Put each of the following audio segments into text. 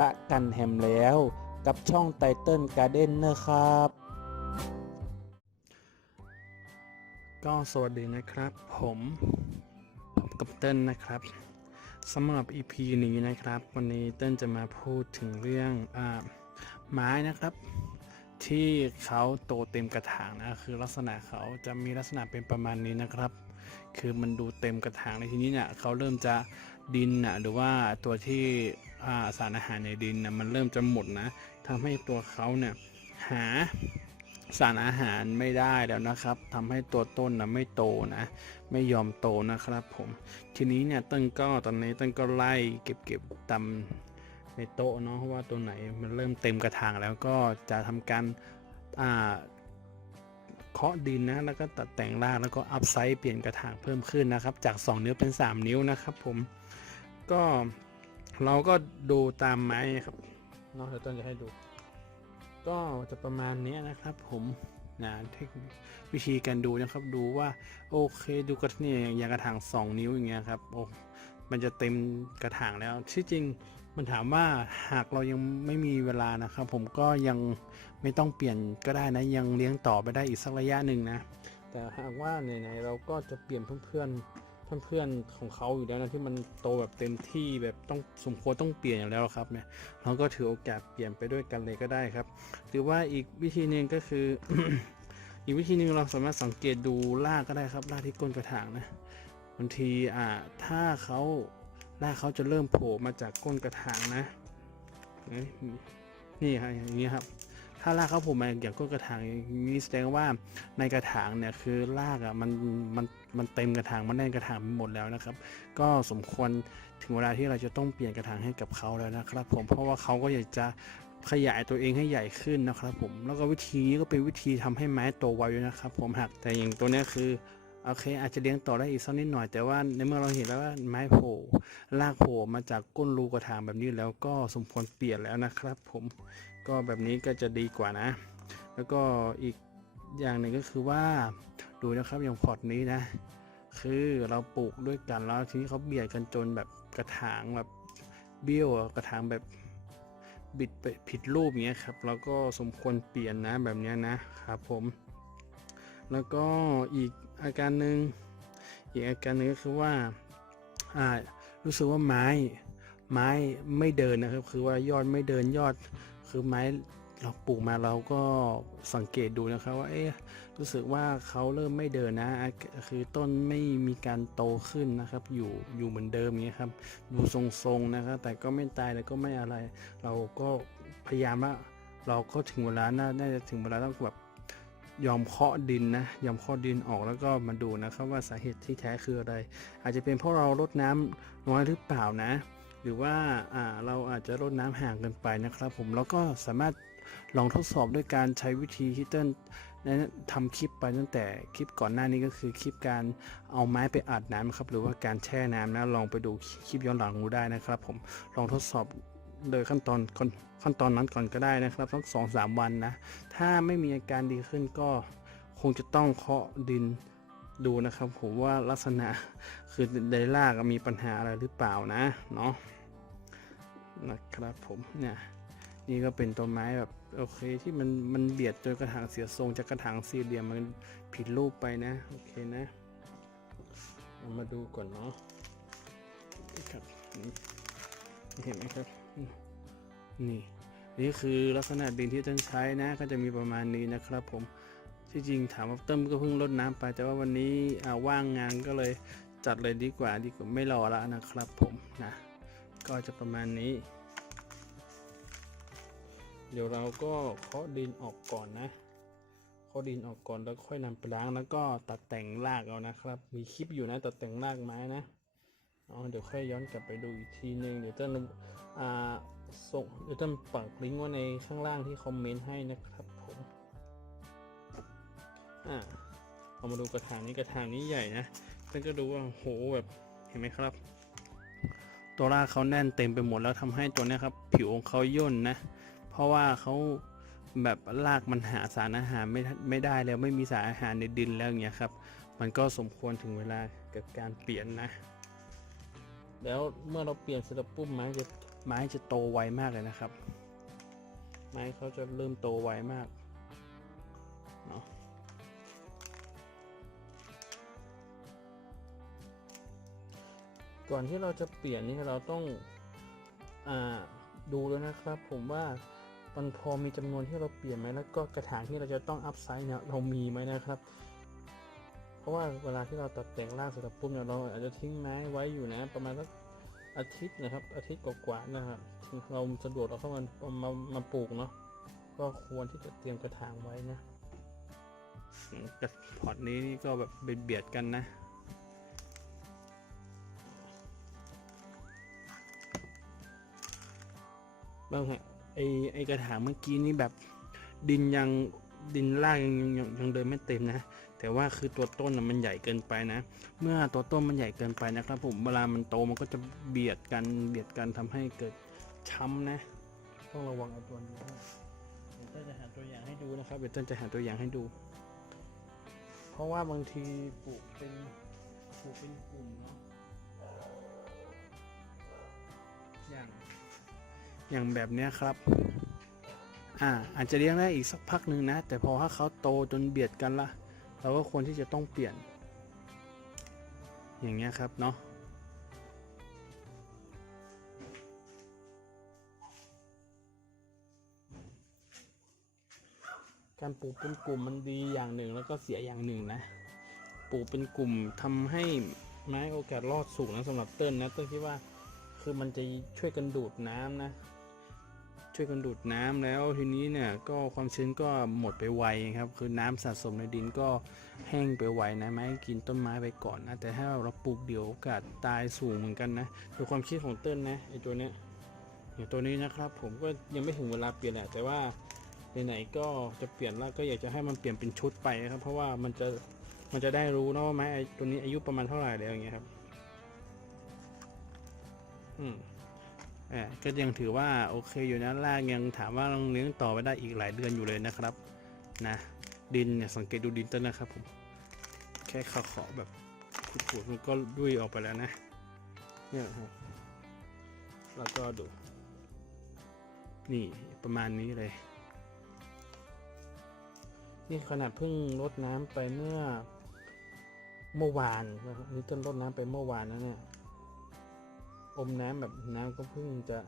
ปะกันแฮมแล้วกับช่องไตเติลการ์เด้นนะครับ ก็สวัสดีนะครับ ผมผมกับเติ้ลนะครับสำหรับ EP นี้นะครับ วันนี้เติ้ลจะมาพูดถึงเรื่องอาไม้นะครับ ที่เขาโตเต็มกระถางนะ คือลักษณะเขาจะมีลักษณะเป็นประมาณนี้นะครับ คือมันดูเต็มกระถางในทีนี้เนี่ยเขาเริ่มจะดินนะหรือว่าตัวที่ สารอาหารในดินนะมันเริ่มจะหมดนะทำให้ตัวเขาเนี่ยหาสารอาหารไม่ได้แล้วนะครับทำให้ตัวต้นนะไม่โตนะ ไม่ยอมโตนะครับผม ทีนี้เนี่ยต้นก็ตอนนี้ต้นก็ไล่เก็บเก็บตามในโต๊ะเนาะเพราะว่าตัวไหนมันเริ่มเต็มกระถางแล้วก็จะทำการอ่าเคาะดินนะแล้วก็ตัดแต่งรากแล้วก็อัพไซส์เปลี่ยนกระถางเพิ่มขึ้นนะครับ จาก 2 นิ้วเป็น 3 นิ้วนะครับผมก็ เราก็ดูตามไม้ครับเนาะเดี๋ยวต้นจะให้ดู ก็จะประมาณนี้นะครับ ผมนะเทคนิควิธีการดูนะครับดูว่าโอเคดูกระเนี่ยอย่างกระถาง 2 นิ้วอย่างเงี้ยครับโอ้มันจะเต็มกระถางแล้วที่จริงมันถามว่าหากเรายังไม่มีเวลานะครับ ผมก็ยังไม่ต้องเปลี่ยนก็ได้นะ ยังเลี้ยงต่อไปได้อีกสักระยะหนึ่งนะ แต่หากว่าไหนๆเราก็จะเปลี่ยนเพื่อนๆ เพื่อนๆของเขาอยู่แล้วนะที่มันโตแบบเต็มที่แบบต้องสมควรต้องเปลี่ยนอยู่แล้วครับเนี่ยเราก็ถือโอกาสเปลี่ยนไปด้วยกันเลยก็ได้ครับ หรือว่าอีกวิธีหนึ่งก็คือ อีกวิธีหนึ่งเราสามารถสังเกตดูรากก็ได้ครับรากที่ก้นกระถางนะบางทีอ่าถ้าเขารากเขาจะเริ่มโผล่มาจากก้นกระถางนะนี่ครับอย่างนี้ครับ ถ้ารากเขาผล่มาอย่างก้นกระถางนี้แสดงว่าในกระถางเนี่ยคือรากอะมันมันมันเต็มกระถางมันแน่นกระถางไปหมดแล้วนะครับ ก็สมควรถึงเวลาที่เราจะต้องเปลี่ยนกระถางให้กับเขาแล้วนะครับ ผมเพราะว่าเขาก็อยากจะขยายตัวเองให้ใหญ่ขึ้นนะครับ ผมแล้วก็วิธีนี้ก็เป็นวิธีทำให้ไม้โตไวด้วยนะครับ ผมหากแต่อย่างตัวนี้คือโอเค อาจจะเลี้ยงต่อได้อีกสักนิดหน่อย แต่ว่าในเมื่อเราเห็นแล้วว่าไม้โผล่รากโผล่มาจากก้นรูกระถางแบบนี้แล้วก็สมควรเปลี่ยนแล้วนะครับ ผม ก็แบบนี้ก็จะดีกว่านะ แล้วก็อีกอย่างหนึ่งก็คือว่าดูนะครับอย่างพอร์ตนี้นะ คือเราปลูกด้วยกันแล้วทีนี้เขาเบียดกันจนแบบกระถางแบบเบี้ยวกระถางแบบบิดไปผิดรูปเงี้ยครับแล้วก็สมควรเปลี่ยนนะแบบเนี้ยนะครับผม แล้วก็อีกอาการหนึ่งอีกอาการหนึ่งก็คือว่าอ่ารู้สึกว่าไม้ไม้ไม่เดินนะครับ คือว่ายอดไม่เดินยอด คือไม้เราปลูกมาเราก็สังเกตดูนะครับว่าเอ๊ะรู้สึกว่าเขาเริ่มไม่เดินนะ คือต้นไม่มีการโตขึ้นนะครับ อยู่อยู่เหมือนเดิมอย่างนี้ครับดูทรงๆนะครับ แต่ก็ไม่ตายแล้วก็ไม่อะไร เราก็พยายามว่าเราก็ถึงเวลาน่าน่าจะถึงเวลาต้องแบบยอมเคาะดินนะยอมเคาะดินออกแล้วก็มาดูนะครับว่าสาเหตุที่แท้คืออะไร อาจจะเป็นเพราะเรารดน้ำน้อยหรือเปล่านะ หรือว่าเราอาจจะรดน้ำห่างเกินไปนะครับ ผมแล้วก็สามารถลองทดสอบด้วยการใช้วิธีที่เต้นนั้นทำคลิปไปตั้งแต่คลิปก่อนหน้านี้ก็คือคลิปการเอาไม้ไปอัดน้ำครับหรือว่าการแช่น้ำนะลองไปดูคลิปย้อนหลังดูได้นะครับ ผมลองทดสอบโดยขั้นตอนขั้นขนตอนนั้นก่อนก็ได้นะครับสักสองสามวันนะ ถ้าไม่มีอาการดีขึ้นก็คงจะต้องเคาะดินดูนะครับ ผมว่าลักษณะคือไดลากมีปัญหาอะไรหรือเปล่านะเนาะ นะครับผมเนี่ยนี่ก็เป็นต้นไม้แบบโอเคที่มันมันเบียดจนกระถางเสียทรงจากกระถางสี่เหลี่ยมมันผิดรูปไปนะโอเคนะเอามาดูก่อนเนาะครับเห็นไหมครับ นี่นี่คือลักษณะดินที่ต้นใช้นะก็จะมีประมาณนี้นะครับผมที่จริงถามว่าเต้มก็เพิ่งรดน้ำไป แต่ว่าวันนี้อ่าว่างงานก็เลยจัดเลยดีกว่าดีกว่าไม่รอแล้วนะครับผมนะ ก็จะประมาณนี้ เดี๋ยวเราก็เคาะดินออกก่อนนะเคาะดินออกก่อนแล้วค่อยนำไปล้างแล้วก็ตัดแต่งรากเอานะครับ มีคลิปอยู่นะตัดแต่งรากไม้นะอ๋อเดี๋ยวค่อยย้อนกลับไปดูอีกทีนึงเดี๋ยวจะอ่าส่งเดี๋ยวจะปักลิงก์ไว้ในข้างล่างที่คอมเมนต์ให้นะครับผมอ่าเอามาดูกระถางนี้กระถางนี้ใหญ่นะท่านก็ดูว่าโหแบบเห็นไหมครับ ตัวรากเขาแน่นเต็มไปหมดแล้วทำให้ตัวนี้ครับ ผิวของเขาย่นนะ เพราะว่าเขาแบบรากมันหาสารอาหารไม่ไม่ได้แล้วไม่มีสารอาหารในดินแล้วอย่างเงี้ยครับ มันก็สมควรถึงเวลากับการเปลี่ยนนะ แล้วเมื่อเราเปลี่ยนเสร็จแล้วปุ๊บไม้จะไม้จะโตไวมากเลยนะครับ ไม้เขาจะเริ่มโตไวมาก ก่อนที่เราจะเปลี่ยนนี่เราต้องอดูแล้วนะครับ ผมว่ามันพอมีจำนวนที่เราเปลี่ยนไหมแล้วก็กระถางที่เราจะต้องอัพไซส์เนี่ยเรามีไหมนะครับ เพราะว่าเวลาที่เราตัดแต่งรากเสร็จปุ๊บเนี่ยเราอาจจะทิ้งไม้ไว้อยู่นะ ประมาณสักอาทิตย์นะครับ อาทิตย์กว่าๆนะครับเราสะดวกเราเข้ามามามาปลูกเนาะก็ควรที่จะเตรียมกระถางไว้นะกระพอร์ตนี้นี่ก็แบบเบียดกันนะ บางฮะไอไอกระถางเมื่อกี้นี่แบบดินยังดินล่างยังยังยังยังเดินไม่เต็มนะ แต่ว่าคือตัวต้นน่ะมันใหญ่เกินไปนะ เมื่อตัวต้นมันใหญ่เกินไปนะครับผมเวลามันโตมันก็จะเบียดกันเบียดกันทำให้เกิดช้ำนะ ต้องระวังไอ้ตัวนี้ด้วยเดี๋ยวจะหาตัวอย่างให้ดูนะครับเดี๋ยวจะหาตัวอย่างให้ดู เพราะว่าบางทีปลูกเป็นปลูกเป็นกลุ่มเนาะอย่าง อย่างแบบเนี้ยครับอ่าอาจจะเลี้ยงได้อีกสักพักหนึ่งนะ แต่พอถ้าเขาโตจนเบียดกันละเราก็ควรที่จะต้องเปลี่ยน อย่างเงี้ยครับเนาะการปลูกเป็นกลุ่มมันดีอย่างหนึ่งแล้วก็เสียอย่างหนึ่งนะ ปลูกเป็นกลุ่มทำให้ไม้โอกาสรอดสูงนะสำหรับเติ้ลนะเติ้ลคิดว่าคือมันจะช่วยกันดูดน้ำนะ ช่วยกันดูดน้ำแล้วทีนี้เนี่ยก็ความชื้นก็หมดไปไวครับ คือน้ำสะสมในดินก็แห้งไปไวนะไม้กินต้นไม้ไปก่อนนะแต่ถ้าเราปลูกเดี๋ยวโอกาสตายสูงเหมือนกันนะดยความคิดของเติ้ลนะไอตัวเนี้ยอย่างตัวนี้นะครับ ผมก็ยังไม่ถึงเวลาเปลี่ยนแหละแต่ว่าไหนๆก็จะเปลี่ยนแล้วก็อยากจะให้มันเปลี่ยนเป็นชุดไปนะครับ เพราะว่ามันจะมันจะได้รู้นะว่าไม้ไอตัวนี้อายุประมาณเท่าไหร่แล้วอย่างเงี้ยครับ อืม อบก็ยังถือว่าโอเคอยู่นะรากยังถามว่าต้องเลี้ยงต่อไปได้อีกหลายเดือนอยู่เลยนะครับนะดินเนี่ยสังเกตดูดินต้นนะครับผมแค่ขอขอแบบขูดๆมันก็ดุยออกไปแล้วนะเนี่ยครับแล้วก็ดู นี่ประมาณนี้เลย นี่ขนาดเพิ่งรดน้ำไปเมื่อเมื่อวานนะครับนี่ต้นรดน้ำไปเมื่อวานนะเนี่ย อมน้ำแบบน้ำก็เพิ่งจะ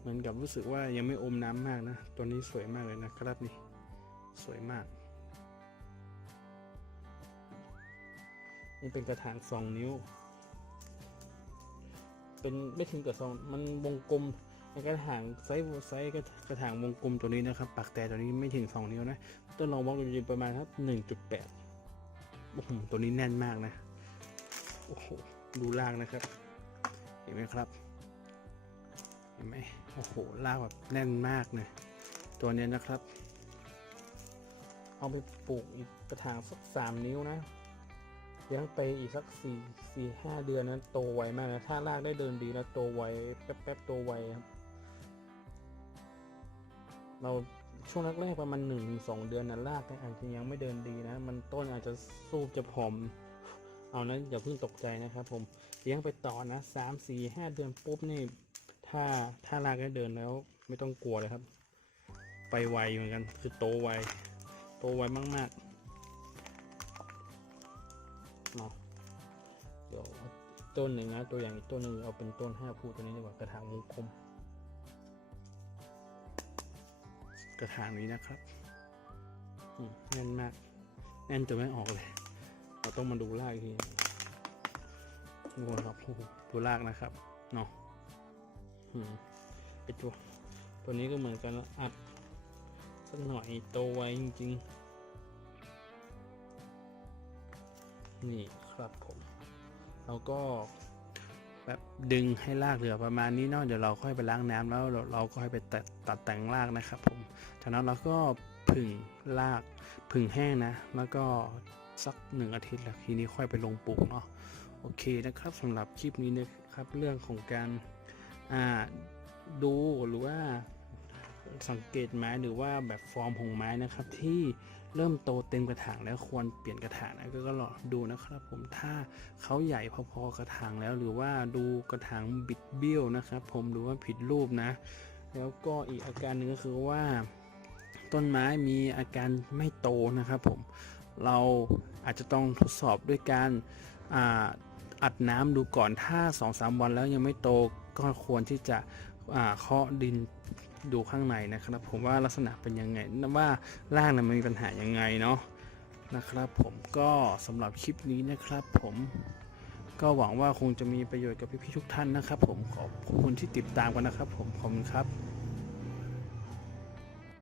เหมือนกับรู้สึกว่ายังไม่อมน้ำมากนะ ตัวนี้สวยมากเลยนะครับนี่ สวยมาก นี่เป็นกระถางสองนิ้ว เป็นไม่ถึงกับสองมันวงกลมในกระถางไซส์ไซส์กระถางวงกลมตัวนี้นะครับปากแต่ตัวนี้ไม่ถึงสองนิ้วนะต้นลองมองดูดีๆประมาณครับหนึ่งจุดแปดโอ้โหตัวนี้แน่นมากนะ โอ้โหดูล่างนะครับ เห็นไหมครับ เห็นไหมโอ้โหลากแบบแน่นมากเลยตัวนี้นะครับ เอาไปปลูกอีกกระถางสักสามนิ้วนะเลี้ยงไปอีกสักสี่สี่ห้าเดือนนั้นโตไวมากนะถ้ารากได้เดินดีนะโตไวแป๊บๆโตไวครับเราช่วงแรกๆประมาณหนึ่งสองเดือนนะรากอาจจะยังไม่เดินดีนะ มันต้นอาจจะสูบจะผอม เอานะอย่าเพิ่งตกใจนะครับผม ลี้ยงไปต่อนะสามสี่ห้าเดือนปุ๊บนี่ ถ้าถ้ารากได้เดินแล้ว ไม่ต้องกลัวเลยครับ ไปไวเหมือนกัน คือโตไว โตไวมากๆเนาะเดี๋ยวต้นหนึ่งนะตัวอย่างอีกต้นหนึ่งเอาเป็นต้นห้าพูตัวนี้ดีกว่ากระถางวงกลมกระถางนี้นะครับแน่นมาก แน่นจนไม่ออกเลย เราต้องมาดูรากอีกที ดูครับโอ้โหดูรากนะครับเนาะอืมไอตัว ตัวนี้ก็เหมือนกันอัดสักหน่อยโตไวจริง ๆ นี่ครับผมเราก็แบบดึงให้รากเหลือประมาณนี้เนาะเดี๋ยวเราค่อยไปล้างน้ำแล้วเราเราก็ค่อยไปตัดตัดแต่งรากนะครับผมจากนั้นเราก็ผึ่งรากผึ่งแห้งนะ แล้วก็สักหนึ่งอาทิตย์แล้วทีนี้ค่อยไปลงปลูกเนาะ โอเคนะครับสำหรับคลิปนี้นะครับเรื่องของการดูหรือว่าสังเกตไม้หรือว่าแบบฟอร์มของไม้นะครับ ที่เริ่มโตเต็มกระถางแล้วควรเปลี่ยนกระถางนะก็ก็ลองดูนะครับ ผมถ้าเขาใหญ่พอๆกระถางแล้ว หรือว่าดูกระถางบิดเบี้ยวนะครับ ผมดูว่าผิดรูปนะ แล้วก็อีกอาการหนึ่งก็คือว่า ต้นไม้มีอาการไม่โตนะครับ ผมเราอาจจะต้องทดสอบด้วยการ อัดน้ำดูก่อนถ้า 2-3 วันแล้วยังไม่โตก็ควรที่จะเคาะดินดูข้างในนะครับ ผมว่าลักษณะเป็นยังไงว่าร่างนะมันมีปัญหายังไงเนาะนะครับผมก็สำหรับคลิปนี้นะครับ ผมก็หวังว่าคงจะมีประโยชน์กับพี่ๆทุกท่านนะครับ ผมขอบคุณที่ติดตามกันนะครับ ผมขอบคุณครับ